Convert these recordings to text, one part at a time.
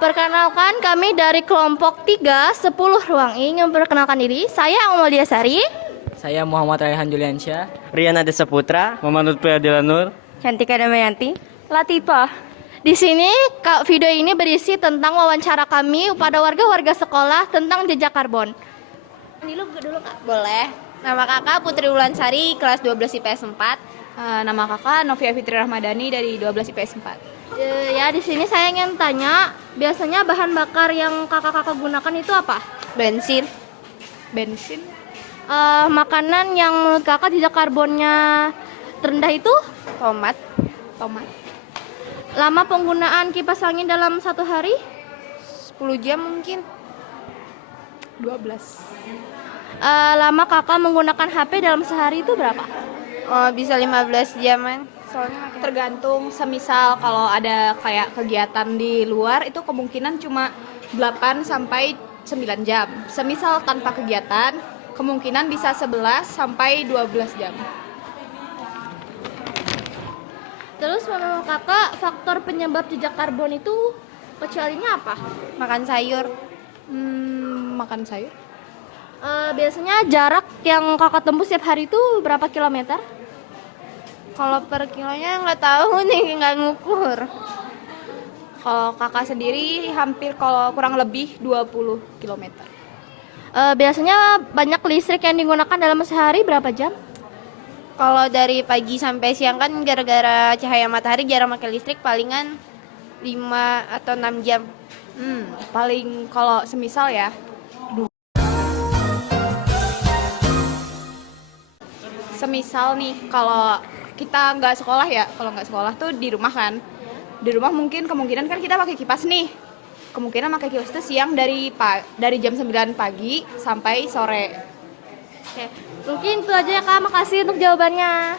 Perkenalkan, kami dari kelompok 3, 10 Ruang I ingin memperkenalkan diri. Saya Amalia Sari. Saya Muhammad Raihan Juliansyah. Riana Desa Putra, Muhammad Lutfi Adilanur, Cantika Damayanti. Latifah. Di sini video ini berisi tentang wawancara kami pada warga-warga sekolah tentang jejak karbon. Ini dulu Kak. Boleh. Nama kakak Putri Ulansari, kelas 12 IPS 4. Nama kakak Novia Fitri Rahmadani dari 12 IPS 4. Ya, di sini saya ingin tanya, biasanya bahan bakar yang kakak-kakak gunakan itu apa? Bensin. Bensin. Makanan yang menurut kakak jejak karbonnya terendah itu? Tomat. Lama penggunaan kipas angin dalam satu hari? 10 jam mungkin. 12. Lama kakak menggunakan HP dalam sehari itu berapa? Oh, bisa 15 jaman. Soalnya Tergantung, semisal kalau ada kayak kegiatan di luar itu kemungkinan cuma 8 sampai 9 jam. Semisal tanpa kegiatan, kemungkinan bisa 11 sampai 12 jam. Terus menurut kakak faktor penyebab jejak karbon itu kecualinya apa? makan sayur. Makan sayur. Biasanya jarak yang kakak tembus setiap hari itu berapa kilometer? Kalau per kilonya nggak tahu nih, nggak ngukur. Kalau kakak sendiri hampir kalau kurang lebih 20 km. Biasanya banyak listrik yang digunakan dalam sehari berapa jam? Kalau dari pagi sampai siang kan gara-gara cahaya matahari jarang pakai listrik, palingan 5 atau 6 jam. Paling kalau semisal ya semisal nih kalau kita nggak sekolah ya, kalau nggak sekolah tuh di rumah kan, di rumah mungkin kemungkinan kan kita pakai kipas nih, kemungkinan pakai kipas itu siang dari jam 9 pagi sampai sore. Oke, mungkin itu aja ya Kak, makasih untuk jawabannya.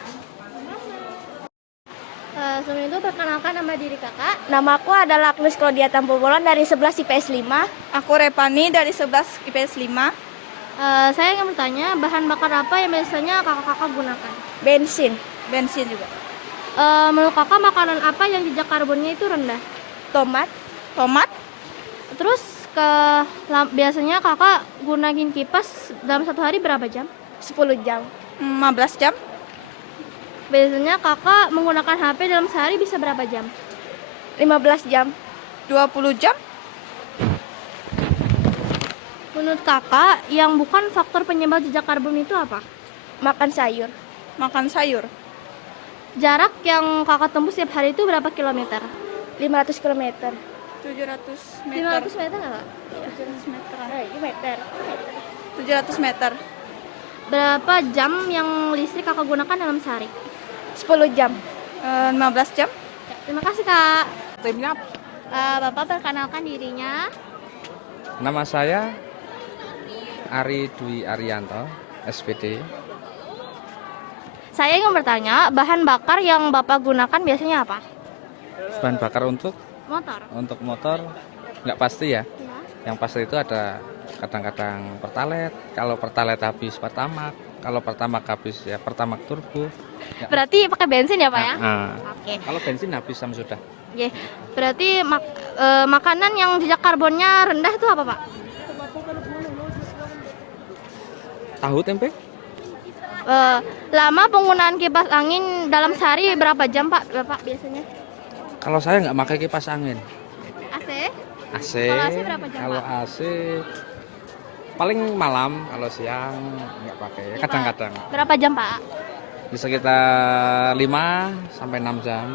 Sebelum itu perkenalkan nama diri kakak. Namaku adalah Agnes Claudia Tampobolan dari 11 IPS 5. Aku Repani dari 11 IPS 5. Saya ingin bertanya, bahan bakar apa yang biasanya kakak-kakak gunakan? Bensin, Bensin juga. Menurut kakak makanan apa yang jejak karbonnya itu rendah? tomat, Tomat. Terus biasanya kakak gunain kipas dalam satu hari berapa jam? 10 jam, 15 jam. Biasanya kakak menggunakan HP dalam sehari bisa berapa jam? 15 jam, 20 jam. Menurut kakak, yang bukan faktor penyebab jejak karbon itu apa? makan sayur, Makan sayur. Jarak yang kakak tempuh setiap hari itu berapa kilometer? 500 km. 700 meter. 500 meter nggak, Kak? 700 meter. Meter. 700 meter. Berapa jam yang listrik kakak gunakan dalam sehari? 10 jam. 15 jam. Ya, terima kasih Kak. Timnya Bapak perkenalkan dirinya. Nama saya Ari Dwi Arianto, SPD. Saya ingin bertanya, bahan bakar yang Bapak gunakan biasanya apa? Bahan bakar untuk Motor. motor nggak pasti ya. Ya. Yang pasti itu ada kadang-kadang Pertalite. Kalau Pertalite habis Pertamax, kalau Pertamax habis ya Pertamax Turbo. Ya. Berarti pakai bensin ya Pak ya? Nah, Oke. kalau bensin habis sama sudah. Oke. Berarti makanan yang jejak karbonnya rendah itu apa Pak? Tahu tempe? Lama penggunaan kipas angin dalam sehari berapa jam Pak Bapak biasanya? Kalau saya nggak pakai kipas angin. AC? AC. Kalau AC berapa jam, Kalau Pak? AC paling malam, kalau siang nggak pakai. Kadang-kadang. Berapa jam Pak? Di sekitar 5 sampai 6 jam.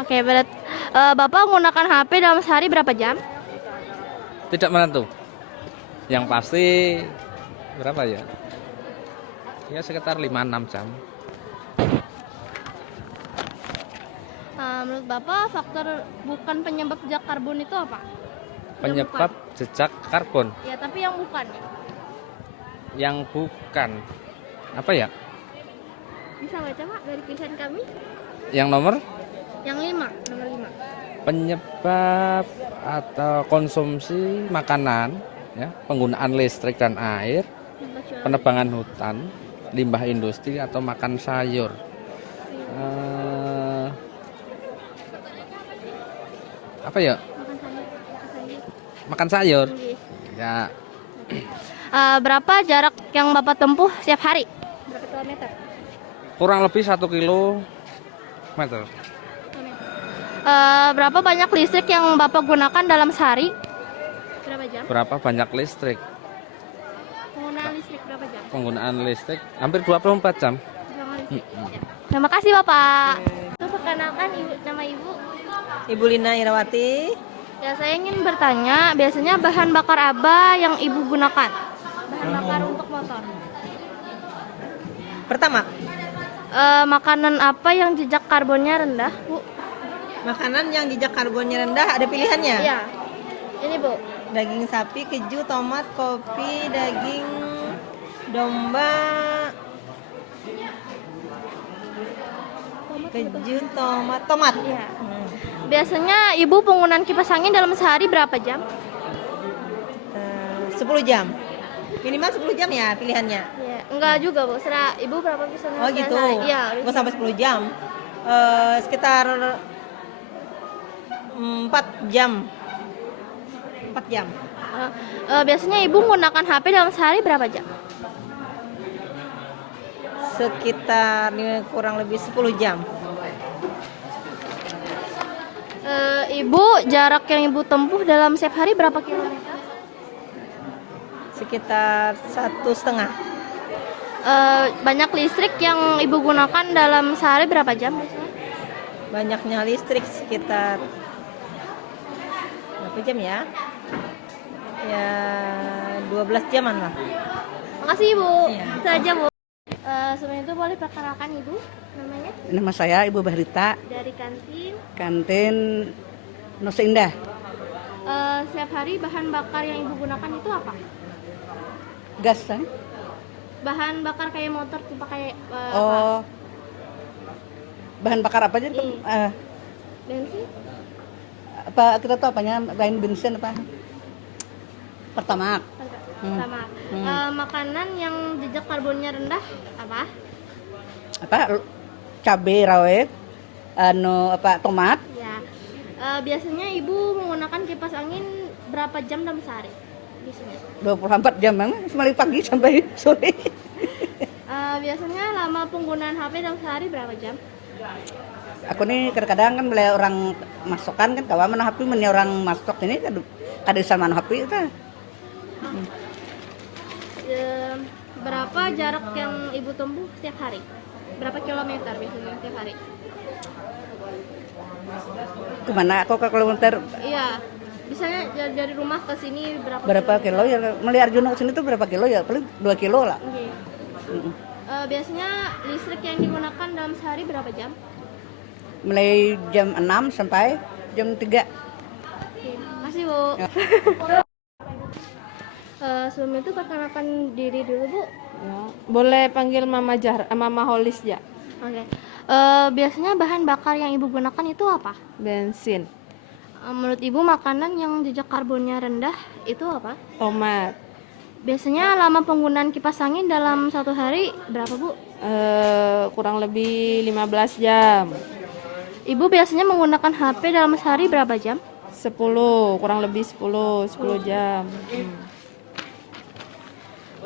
Oke, berarti Bapak menggunakan HP dalam sehari berapa jam? Tidak menentu. Yang pasti berapa ya? Ya sekitar 5-6 jam. Menurut Bapak faktor bukan penyebab jejak karbon itu apa? Penyebab jejak karbon Ya, tapi yang bukan. yang bukan apa ya? Bisa baca Pak dari tulisan kami? Yang nomor Yang 5, nomor 5. penyebab atau konsumsi makanan, ya, penggunaan listrik dan air, penebangan hutan, limbah industri atau makan sayur. Apa ya? Makan sayur. makan sayur. Ya, Berapa jarak yang Bapak tempuh setiap hari? Berapa kilometer? kurang lebih 1 kilometer. Berapa banyak listrik yang Bapak gunakan dalam sehari? Berapa jam? Berapa banyak listrik? Penggunaan listrik berapa jam? Penggunaan listrik hampir 24 jam. Terima kasih Bapak. Itu perkenalkan nama Ibu. Ibu Lina Irawati. Ya, saya ingin bertanya, biasanya bahan bakar apa yang Ibu gunakan? Bahan bakar untuk motor. Pertama, Makanan apa yang jejak karbonnya rendah, Bu? makanan yang jejak karbonnya rendah ada pilihannya. Iya. Ini, Bu. Daging sapi, keju, tomat, kopi, daging domba, keju, tomat. Iya. Biasanya Ibu penggunaan kipas angin dalam sehari berapa jam? 10 jam. Minimal 10 jam ya pilihannya. Iya. Enggak juga, Bu. Serah Ibu berapa bisa Oh gitu. Iya. Gua sampai 10 jam. Sekitar 4 jam. 4 jam. Biasanya Ibu menggunakan HP dalam sehari berapa jam? Sekitar kurang lebih 10 jam. Ibu, jarak yang Ibu tempuh dalam setiap hari berapa kilometer? Sekitar 1,5. Banyak listrik yang Ibu gunakan dalam sehari berapa jam biasanya? Banyaknya listrik sekitar berapa jam ya? Ya 12 jaman lah. Makasih Ibu. Iya. Itu aja Bu. Sebelum itu boleh perkenalkan Ibu namanya? Nama saya Ibu Bahrita, Dari kantin. kantin Nusa Indah. Setiap hari bahan bakar yang Ibu gunakan itu apa? Gas kan? Bahan bakar kayak motor tuh pakai apa? Oh, bahan bakar apa aja? Bensin? Apa kita tahu apanya? Bahan bensin apa? Pertama, Sama. Makanan yang jejak karbonnya rendah apa? apa? Cabai rawit, tomat. Ya. Biasanya Ibu menggunakan kipas angin berapa jam dalam sehari? Biasanya. 24 jam, mulai pagi sampai sore. Biasanya lama penggunaan HP dalam sehari berapa jam? Aku nih kadang-kadang kan beli orang masukkan kan, kawan mana HP, mana orang masuk ini kada bisa mana HP itu. Berapa jarak yang Ibu tempuh setiap hari? Berapa kilometer biasanya setiap hari? Kemana aku ke kilometer? Iya. Misalnya dari rumah ke sini Berapa kilo ya? Meli Arjuna ke sini tuh berapa kilo ya? Paling 2 kilo lah. Oke. Biasanya listrik yang digunakan dalam sehari berapa jam? Mulai jam 6 sampai jam 3. Oke, makasih Bu. Sebelum itu perkenalkan diri dulu Bu. Ya. Boleh panggil Mama Holis ya. Oke. Biasanya bahan bakar yang Ibu gunakan itu apa? Bensin, Menurut Ibu makanan yang jejak karbonnya rendah itu apa? tomat. Biasanya lama penggunaan kipas angin dalam satu hari berapa Bu? Kurang lebih 15 jam. Ibu biasanya menggunakan HP dalam sehari berapa jam? 10, kurang lebih 10 jam.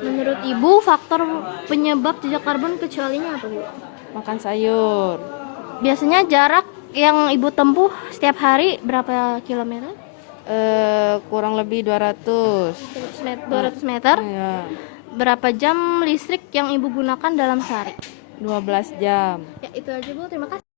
Menurut Ibu faktor penyebab jejak karbon kecualinya apa Bu? Makan sayur. Biasanya jarak yang Ibu tempuh setiap hari berapa kilometer? Kurang lebih 200. 200 meter. Ya, Berapa jam listrik yang Ibu gunakan dalam sehari? 12 jam. Ya itu aja Bu, terima kasih.